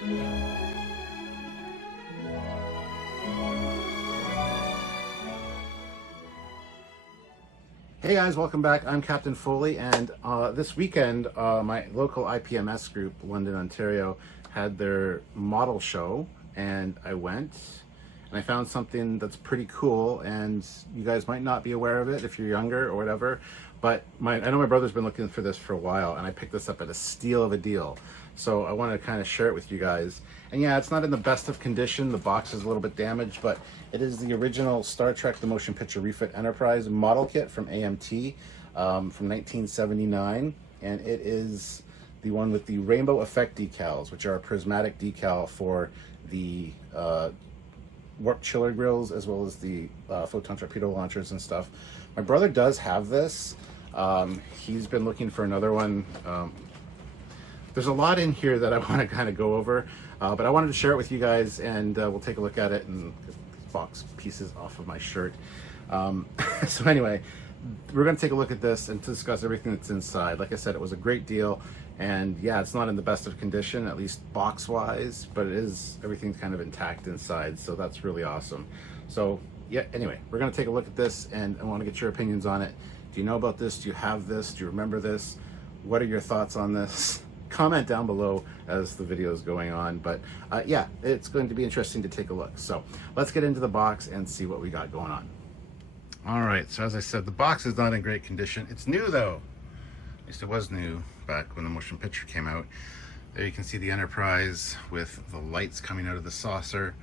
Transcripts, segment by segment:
Hey guys, welcome back. I'm Captain Foley, and this weekend my local IPMS group, London, Ontario, had their model show, and I went and I found something that's pretty cool, and you guys might not be aware of it if you're younger or whatever, but I know my brother's been looking for this for a while, and I picked this up at a steal of a deal. So I want to kind of share it with you guys. And yeah, it's not in the best of condition. The box is a little bit damaged, but it is the original Star Trek The Motion Picture Refit Enterprise model kit from AMT from 1979. And it is the one with the rainbow effect decals, which are a prismatic decal for the warp chiller grills, as well as the photon torpedo launchers and stuff. My brother does have this. He's been looking for another one. There's a lot in here that I want to kind of go over, but I wanted to share it with you guys, and we'll take a look at it and box pieces off of my shirt. So anyway, we're going to take a look at this and to discuss everything that's inside. Like I said, it was a great deal, and yeah, it's not in the best of condition, at least box wise, but it is, everything's kind of intact inside, so that's really awesome. So yeah, anyway, we're going to take a look at this, and I want to get your opinions on it. Do you know about this? Do you have this? Do you remember this? What are your thoughts on this? Comment down below as the video is going on, but yeah, it's going to be interesting to take a look. So let's get into the box and see what we got going on. All right, so as I said, the box is not in great condition. It's new though, at least it was new back when the motion picture came out. There you can see the Enterprise with the lights coming out of the saucer.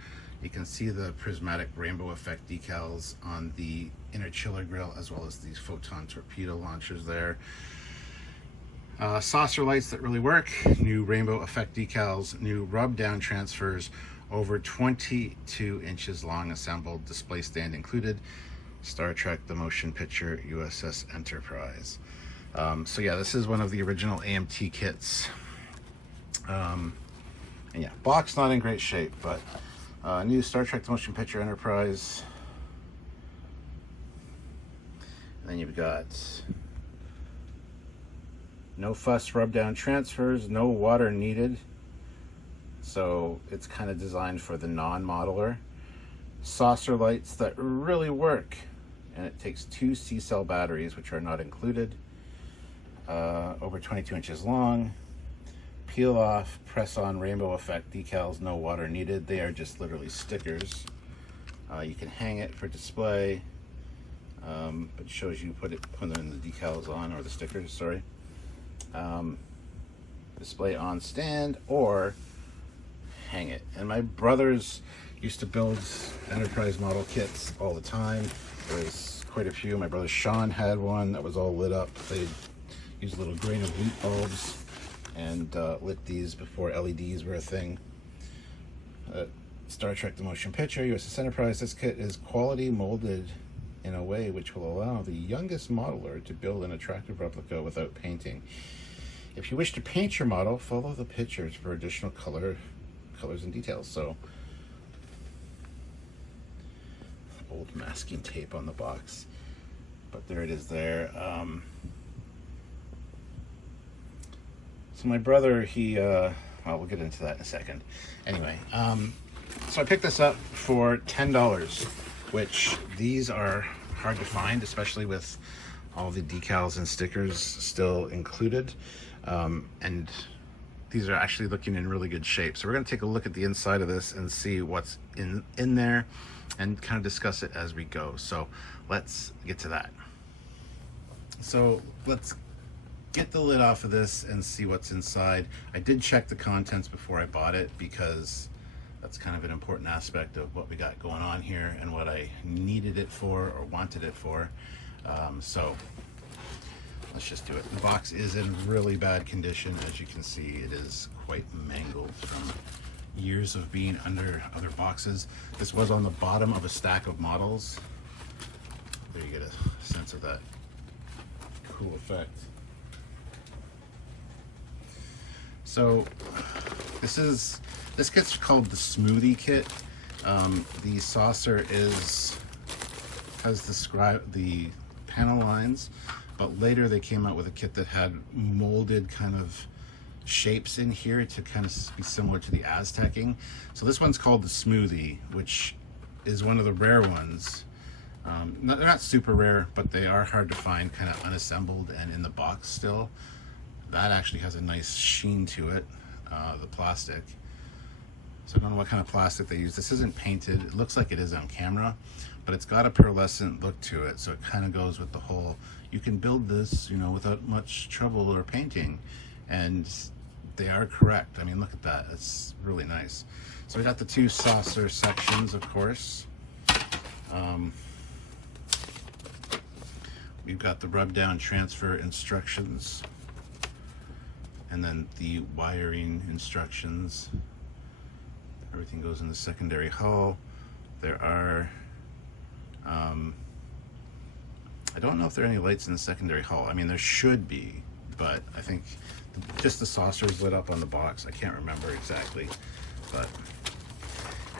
You can see the prismatic rainbow effect decals on the inner chiller grill, as well as these photon torpedo launchers there. Saucer lights that really work, new rainbow effect decals, new rub down transfers, over 22 inches long assembled display stand included. Star Trek The Motion Picture USS Enterprise. So yeah, this is one of the original AMT kits. And yeah, box not in great shape, but new Star Trek The Motion Picture Enterprise. And then you've got no fuss rub down transfers, no water needed. So it's kind of designed for the non-modeler. Saucer lights that really work. And it takes 2 C-cell batteries, which are not included. Over 22 inches long. Peel off, press on rainbow effect decals, no water needed. They are just literally stickers. You can hang it for display. It shows you put them in the decals on, or the stickers, sorry. Display on stand or hang it. And my brothers used to build Enterprise model kits all the time. There's quite a few. My brother Sean had one that was all lit up. They used a little grain of wheat bulbs and lit these before LEDs were a thing. Star Trek The Motion Picture USS Enterprise. This kit is quality molded in a way which will allow the youngest modeler to build an attractive replica without painting. If you wish to paint your model, follow the pictures for additional colors and details. So, old masking tape on the box, but there it is there. So my brother, well, we'll get into that in a second. Anyway, so I picked this up for $10, which these are hard to find, especially with all the decals and stickers still included. And these are actually looking in really good shape. So we're going to take a look at the inside of this and see what's in there and kind of discuss it as we go. So let's get to that. So let's get the lid off of this and see what's inside. I did check the contents before I bought it, because that's kind of an important aspect of what we got going on here and what I needed it for or wanted it for. So let's just do it. The box is in really bad condition. As you can see, it is quite mangled from years of being under other boxes. This was on the bottom of a stack of models. There you get a sense of that cool effect. So this kit's called the Smoothie Kit. The saucer has the panel lines, but later they came out with a kit that had molded kind of shapes in here to kind of be similar to the Aztecing. So this one's called the Smoothie, which is one of the rare ones. They're not super rare, but they are hard to find, kind of unassembled and in the box still. That actually has a nice sheen to it, the plastic. So I don't know what kind of plastic they use. This isn't painted. It looks like it is on camera, but it's got a pearlescent look to it. So it kind of goes with the whole, you can build this, you know, without much trouble or painting. And they are correct. I mean, look at that. It's really nice. So we got the two saucer sections, of course. We've got the rub down transfer instructions, and then the wiring instructions. Everything goes in the secondary hull. There are, I don't know if there are any lights in the secondary hull. I mean, there should be, but I think just the saucer is lit up on the box. I can't remember exactly, but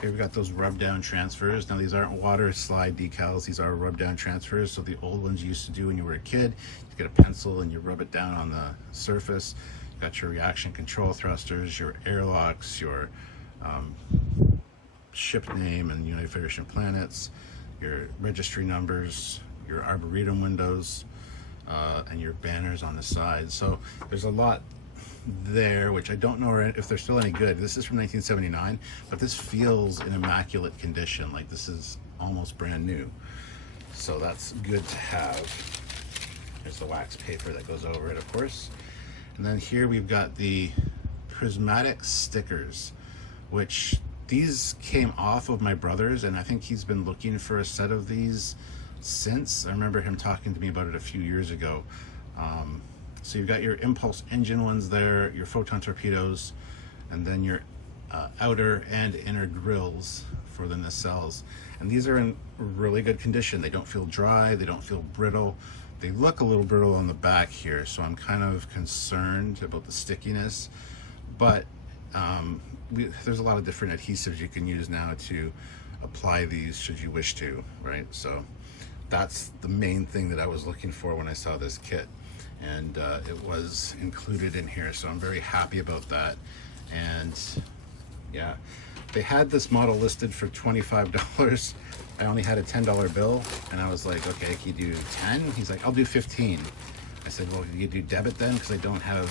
here we've got those rub down transfers. Now these aren't water slide decals, these are rub down transfers. So the old ones you used to do when you were a kid, you get a pencil and you rub it down on the surface. You've got your reaction control thrusters, your airlocks, your ship name and United Federation planets, your registry numbers, your arboretum windows, and your banners on the side. So there's a lot there, which I don't know if they're still any good. This is from 1979, but this feels in immaculate condition, like this is almost brand new. So that's good to have. There's the wax paper that goes over it, of course. And then here we've got the prismatic stickers, which these came off of my brother's, and I think he's been looking for a set of these since. I remember him talking to me about it a few years ago. So you've got your impulse engine ones there, your photon torpedoes, and then your outer and inner grills for the nacelles. And these are in really good condition. They don't feel dry, they don't feel brittle. They look a little brittle on the back here, so I'm kind of concerned about the stickiness. But there's a lot of different adhesives you can use now to apply these should you wish to, right? So that's the main thing that I was looking for when I saw this kit. And it was included in here, so I'm very happy about that. And yeah, they had this model listed for $25. I only had a $10 bill, and I was like, okay, can you do 10? He's like, I'll do 15. I said, well, can you do debit then? Because I don't have,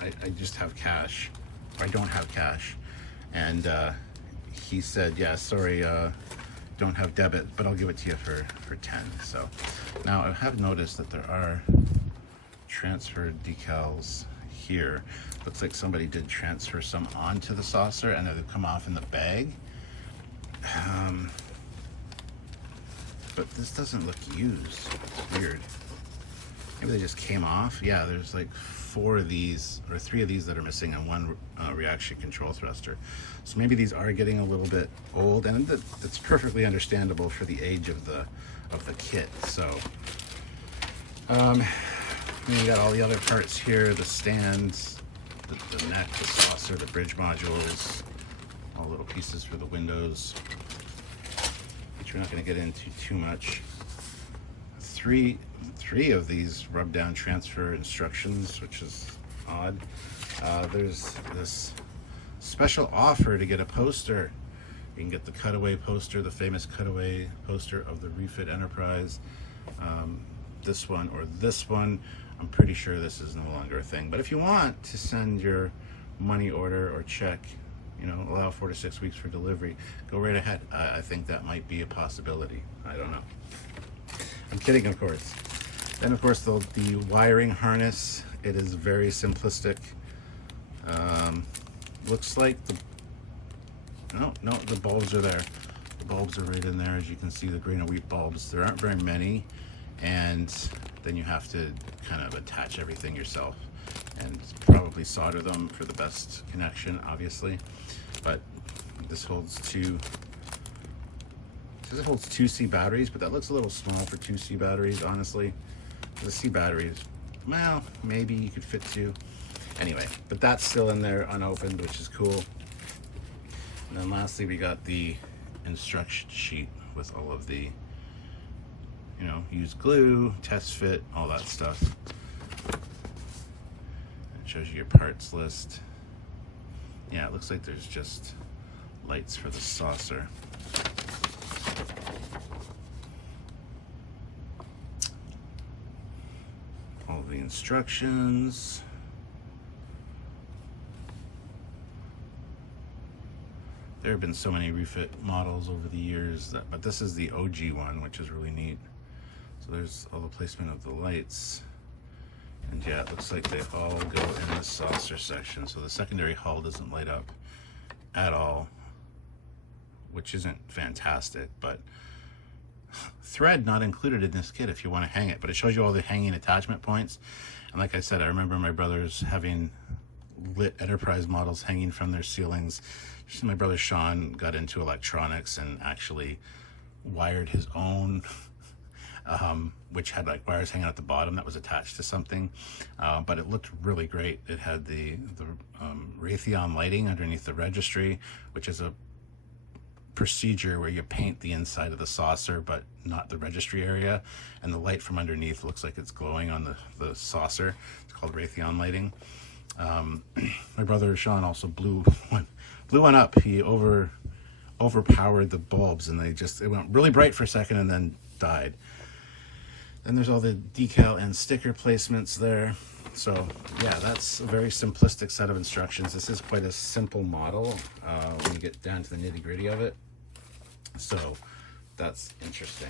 I just have cash. Or I don't have cash. And he said, yeah, sorry, don't have debit, but I'll give it to you for 10. So now I have noticed that there are transfer decals here. Looks like somebody did transfer some onto the saucer and they've come off in the bag. But this doesn't look used. It's weird. Maybe they just came off. Yeah, there's like 4 of these or 3 of these that are missing and 1 reaction control thruster. So maybe these are getting a little bit old, and it's perfectly understandable for the age of the kit. So you got all the other parts here, the stands, the neck, the saucer, the bridge modules, all little pieces for the windows, which we're not going to get into too much. Three of these rub down transfer instructions, which is odd. There's this special offer to get a poster. You can get the cutaway poster, the famous cutaway poster of the Refit Enterprise. This one or this one. I'm pretty sure this is no longer a thing. But if you want to send your money order or check, you know, allow 4 to 6 weeks for delivery, go right ahead. I think that might be a possibility. I don't know. I'm kidding, of course. Then, of course, the wiring harness. It is very simplistic. Looks like no, the bulbs are there. The bulbs are right in there, as you can see, the grain of wheat bulbs. There aren't very many, and then you have to kind of attach everything yourself and probably solder them for the best connection, obviously. But this holds 2. It says it holds 2 C batteries, but that looks a little small for 2 C batteries, honestly. The C batteries, well, maybe you could fit 2. Anyway, but that's still in there unopened, which is cool. And then lastly, we got the instruction sheet with all of the, you know, use glue, test fit, all that stuff. Shows you your parts list. Yeah, it looks like there's just lights for the saucer. All the instructions. There have been so many refit models over the years, but this is the OG one, which is really neat. So there's all the placement of the lights. And yeah, it looks like they all go in the saucer section. So the secondary hull doesn't light up at all, which isn't fantastic, but thread not included in this kit if you want to hang it, but it shows you all the hanging attachment points. And like I said, I remember my brothers having lit Enterprise models hanging from their ceilings. My brother Sean got into electronics and actually wired his own, which had like wires hanging at the bottom that was attached to something, but it looked really great. It had the Raytheon lighting underneath the registry, which is a procedure where you paint the inside of the saucer but not the registry area, and the light from underneath looks like it's glowing on the saucer. It's called Raytheon lighting. My brother Sean also blew one up. He overpowered the bulbs, and it went really bright for a second and then died. Then there's all the decal and sticker placements there. So yeah, that's a very simplistic set of instructions. This is quite a simple model when you get down to the nitty-gritty of it. So that's interesting.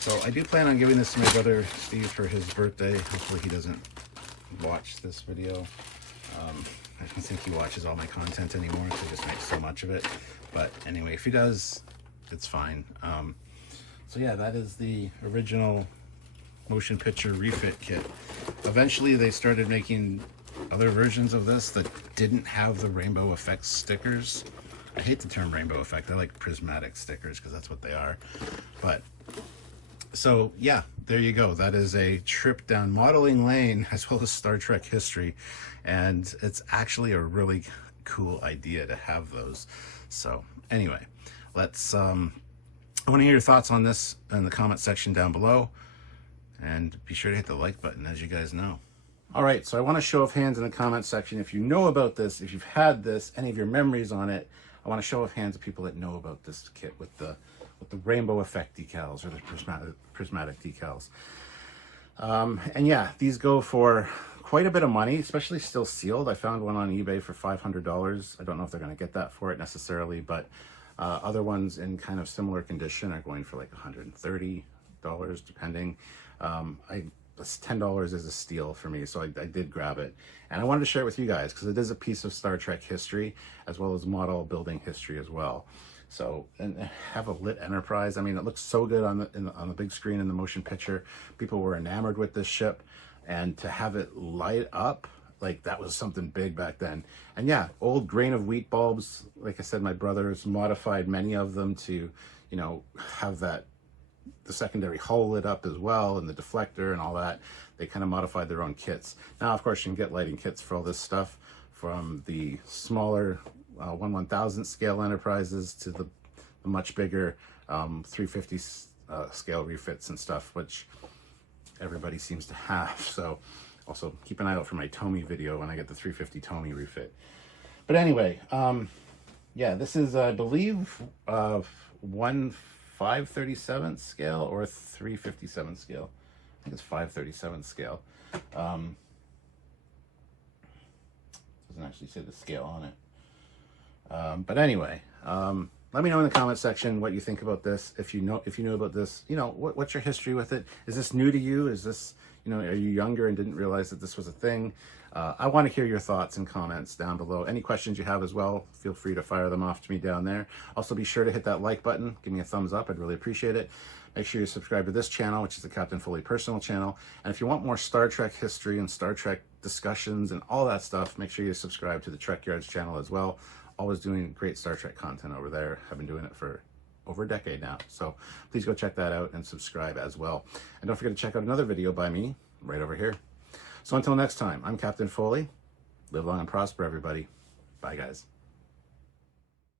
So I do plan on giving this to my brother Steve for his birthday. Hopefully he doesn't watch this video. I don't think he watches all my content anymore because I just make so much of it. But anyway, if he does, it's fine. So yeah, that is the original motion picture refit kit. Eventually they started making other versions of this that didn't have the rainbow effects stickers. I hate the term rainbow effect. I like prismatic stickers because that's what they are. But so yeah, there you go. That is a trip down modeling lane as well as Star Trek history, and it's actually a really cool idea to have those. So anyway, let's I want to hear your thoughts on this in the comment section down below, and be sure to hit the like button, as you guys know. All right, so I want a show of hands in the comment section if you know about this, if you've had this, any of your memories on it. I want a show of hands of people that know about this kit with the rainbow effect decals or the prismatic decals. And yeah, these go for quite a bit of money, especially still sealed. I found one on eBay for $500. I don't know if they're going to get that for it necessarily, but other ones in kind of similar condition are going for like $130 depending. That's $10 is a steal for me, so I did grab it, and I wanted to share it with you guys because it is a piece of Star Trek history as well as model building history as well. So, and have a lit Enterprise. I mean, it looks so good on the big screen in the motion picture. People were enamored with this ship, and to have it light up, like that was something big back then. And yeah, old grain of wheat bulbs. Like I said, my brothers modified many of them to, you know, have the secondary hull lit up as well, and the deflector and all that. They kind of modified their own kits. Now, of course, you can get lighting kits for all this stuff, from the smaller 1/1000th scale Enterprises to the much bigger 350 scale refits and stuff, which everybody seems to have. So also keep an eye out for my Tomy video when I get the 350 Tomy refit. But anyway, yeah, this is, I believe, 5/37 scale or 357 scale. I think it's 5/37 scale. Doesn't actually say the scale on it. But anyway, let me know in the comment section what you think about this. If you know about this, you know, what's your history with it? Is this new to you? Is this, you know, are you younger and didn't realize that this was a thing? I want to hear your thoughts and comments down below. Any questions you have as well, feel free to fire them off to me down there. Also, be sure to hit that like button. Give me a thumbs up. I'd really appreciate it. Make sure you subscribe to this channel, which is the Captain Foley personal channel. And if you want more Star Trek history and Star Trek discussions and all that stuff, make sure you subscribe to the Trekyards channel as well. Always doing great Star Trek content over there. I've been doing it for over a decade now. So please go check that out and subscribe as well. And don't forget to check out another video by me right over here. So until next time, I'm Captain Foley. Live long and prosper, everybody. Bye, guys.